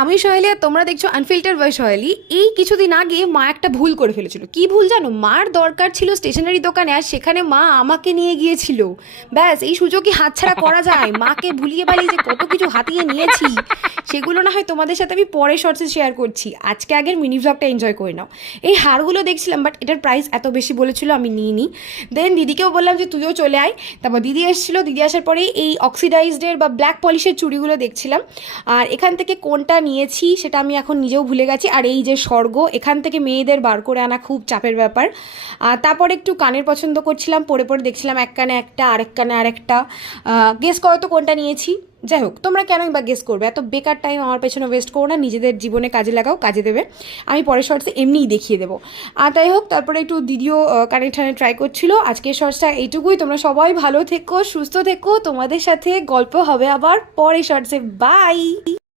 আমি সহেলি আর তোমরা দেখছো আনফিল্টার বাই সহেলি। এই কিছুদিন আগে মা একটা ভুল করে ফেলেছিল। কি ভুল জানো? মার দরকার ছিল স্টেশনারি দোকানে, আর সেখানে মা আমাকে নিয়ে গিয়েছিল। ব্যাস, এই সুযোগ কি হাতছাড়া করা যায়? মাকে ভুলিয়ে বালিয়ে যে কত কিছু হাতিয়ে নিয়েছি, সেগুলো না হয় তোমাদের সাথে আমি পরে শর্টসে শেয়ার করছি। আজকে আগের মিনি ব্লগটা এনজয় করে নাও। এই হারগুলো দেখছিলাম, বাট এটার প্রাইস এত বেশি বলেছিল, আমি নিইনি। দেন দিদিকেও বললাম যে তুইও চলে আয়। তারপর দিদি এসেছিলো, দিদি আসার পরে এই অক্সিডাইজডের বা ব্ল্যাক পলিশের চুড়িগুলো দেখছিলাম। আর এখান থেকে কোনটা নিয়েছি সেটা আমি এখন নিজেও ভুলে গেছি। আর এই যে স্বর্গ, এখান থেকে মেয়েদের বার করে আনা খুব চাপের ব্যাপার। আর তারপর একটু কানের পছন্দ করছিলাম, পরে পরে দেখছিলাম এক কানে একটা, আরেক কানে আরেকটা। গেস করো তো কোনটা নিয়েছি। যাই হোক, তোমরা কেনই বা গেস করবে? এত বেকার টাইম আমার পেছনে ওয়েস্ট করো না, নিজেদের জীবনে কাজে লাগাও, কাজে দেবে। আমি পরের শর্টসে এমনিই দেখিয়ে দেবো। আর তাই হোক, তারপরে একটু দিদিও কানে ঠানে ট্রাই করছিল। আজকের শর্টসটা এইটুকুই। তোমরা সবাই ভালো থেকো, সুস্থ থেকো। তোমাদের সাথে গল্প হবে আবার পরের শর্টসে। বাই।